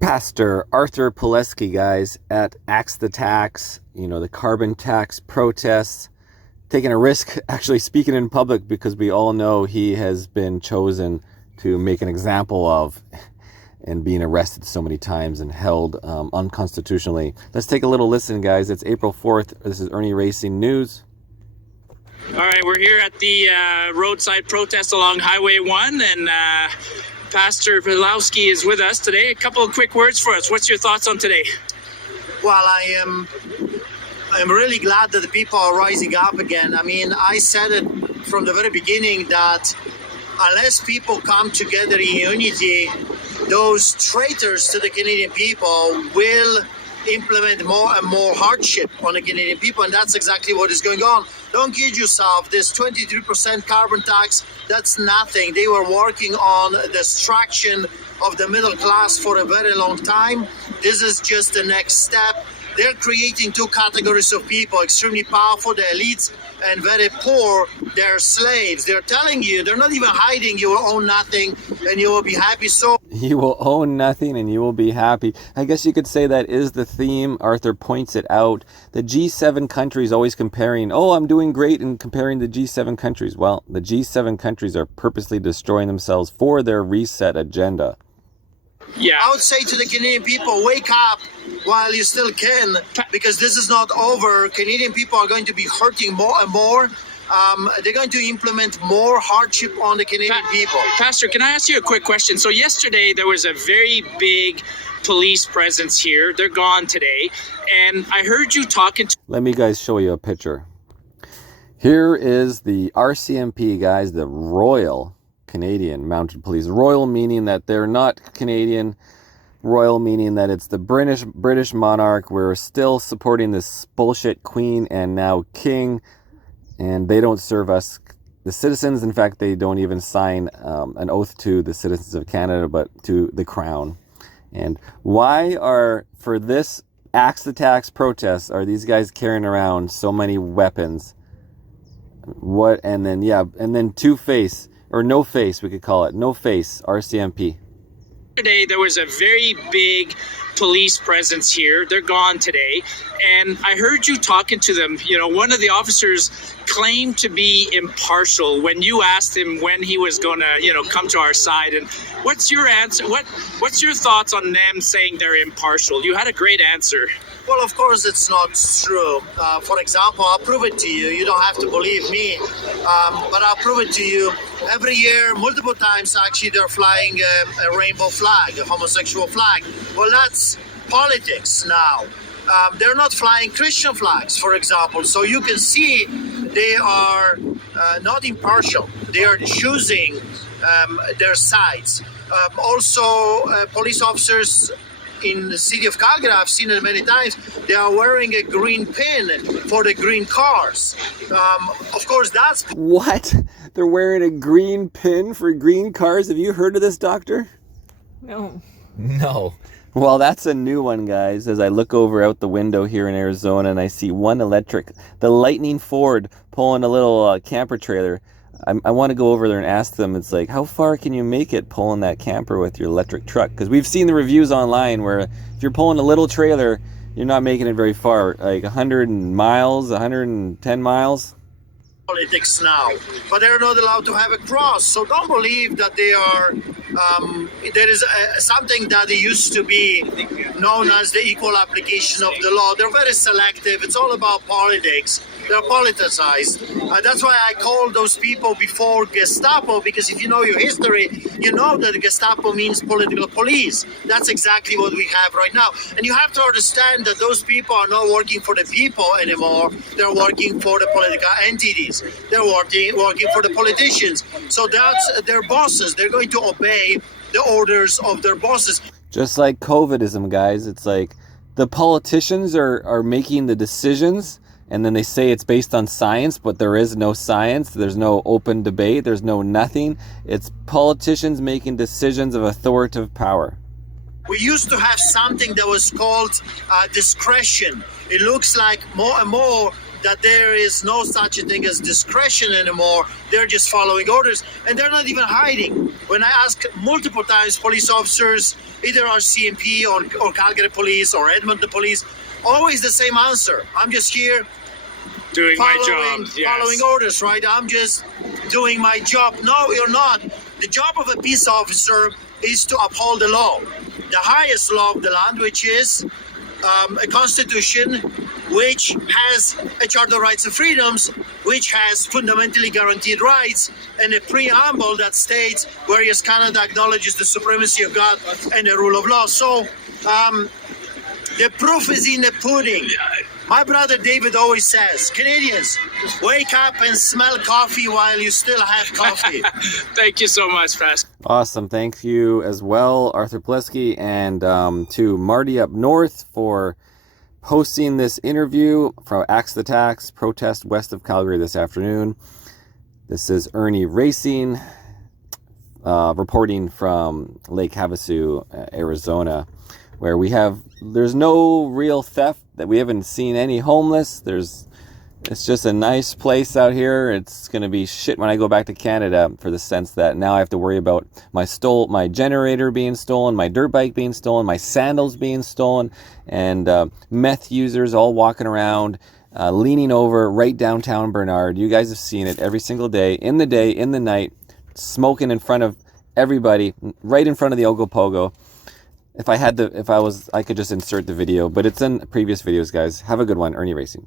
Pastor Artur Pawlowski, guys, at Axe the Tax, the carbon tax protests, taking a risk actually speaking in public because we all know he has been chosen to make an example of and being arrested so many times and held unconstitutionally. Let's take a little listen, guys. It's April 4th. This is Irnieracing News. All right, we're here at the roadside protest along Highway 1, and Pastor Pawlowski is with us today. A couple of quick words for us. What's your thoughts on today? Well, I'm really glad that the people are rising up again. I mean, I said it from the very beginning that unless people come together in unity, those traitors to the Canadian people will implement more and more hardship on the Canadian people, and that's exactly what is going on. Don't kid yourself, this 23% carbon tax, that's nothing. They were working on the destruction of the middle class for a very long time. This is just the next step. They're creating two categories of people, extremely powerful, the elites, and very poor, they're slaves. They're telling you, they're not even hiding, you will own nothing and you will be happy. So you will own nothing and you will be happy. I guess you could say that is the theme. Arthur points it out. The G7 countries always comparing, oh, I'm doing great, and comparing the G7 countries. Well, the G7 countries are purposely destroying themselves for their reset agenda. Yeah, I would say to the Canadian people, wake up while you still can, because this is not over. Canadian people are going to be hurting more and more. They're going to implement more hardship on the Canadian people. Pastor, can I ask you a quick question? So yesterday there was a very big police presence here. They're gone today. And I heard you talking to... Let me guys show you a picture. Here is the RCMP, guys, the Royal Canadian Mounted Police. Royal meaning that they're not Canadian. Royal meaning that it's the British monarch. We're still supporting this bullshit queen and now king, and they don't serve us, the citizens. In fact, they don't even sign an oath to the citizens of Canada, but to the crown. And why are, for this Axe the Tax protest, are these guys carrying around so many weapons? What? And then, yeah, and then two-face, or no face, we could call it. No face, RCMP. Today there was a very big police presence here. They're gone today. And I heard you talking to them. One of the officers claimed to be impartial when you asked him when he was going to, come to our side. And what's your answer? What's your thoughts on them saying they're impartial? You had a great answer. Well, of course, it's not true. For example, I'll prove it to you. You don't have to believe me, but I'll prove it to you. Every year, multiple times, actually, they're flying a rainbow flag, a homosexual flag. Well, that's politics now. They're not flying Christian flags, for example. So you can see they are not impartial. They are choosing their sides. Also, police officers in the city of Calgary, I've seen it many times, they are wearing a green pin for the green cars. Of course, that's... What? They're wearing a green pin for green cars? Have you heard of this, Doctor? No. No. Well, that's a new one, guys. As I look over out the window here in Arizona and I see one electric, the Lightning Ford, pulling a little camper trailer. I want to go over there and ask them, it's like, how far can you make it pulling that camper with your electric truck? Because we've seen the reviews online where if you're pulling a little trailer, you're not making it very far, like 100 miles, 110 miles. Politics now, but they're not allowed to have a cross. So don't believe that they are, there is something that used to be known as the equal application of the law. They're very selective. It's all about politics. They're politicized. That's why I called those people before Gestapo, because if you know your history, you know that Gestapo means political police. That's exactly what we have right now. And you have to understand that those people are not working for the people anymore. They're working for the political entities. They're working for the politicians. So that's their bosses. They're going to obey the orders of their bosses. Just like COVIDism, guys. It's like the politicians are making the decisions, and then they say it's based on science, but there is no science. There's no open debate. There's no nothing. It's politicians making decisions of authoritative power. We used to have something that was called discretion. It looks like more and more that there is no such a thing as discretion anymore. They're just following orders, and they're not even hiding. When I ask multiple times police officers, either our CMP or Calgary police or Edmonton police, always the same answer. I'm just here Doing my job. Yes. following orders, right? I'm just doing my job. No, you're not. The job of a peace officer is to uphold the law, the highest law of the land, which is a constitution, which has a Charter of Rights and Freedoms, which has fundamentally guaranteed rights, and a preamble that states, whereas Canada acknowledges the supremacy of God and the rule of law. So the proof is in the pudding. My brother David always says, Canadians, wake up and smell coffee while you still have coffee. Thank you so much, Pastor. Awesome. Thank you as well, Artur Pawlowski, and to MartyUpNorth for hosting this interview from Axe the Tax protest west of Calgary this afternoon. This is Irnieracing reporting from Lake Havasu, Arizona, where there's no real theft, that we haven't seen any homeless. It's just a nice place out here. It's going to be shit when I go back to Canada, for the sense that now I have to worry about my generator being stolen, my dirt bike being stolen, my sandals being stolen, and meth users all walking around, leaning over right downtown Bernard. You guys have seen it every single day, in the night, smoking in front of everybody, right in front of the Ogopogo. I could just insert the video, but it's in previous videos, guys. Have a good one. Irnieracing.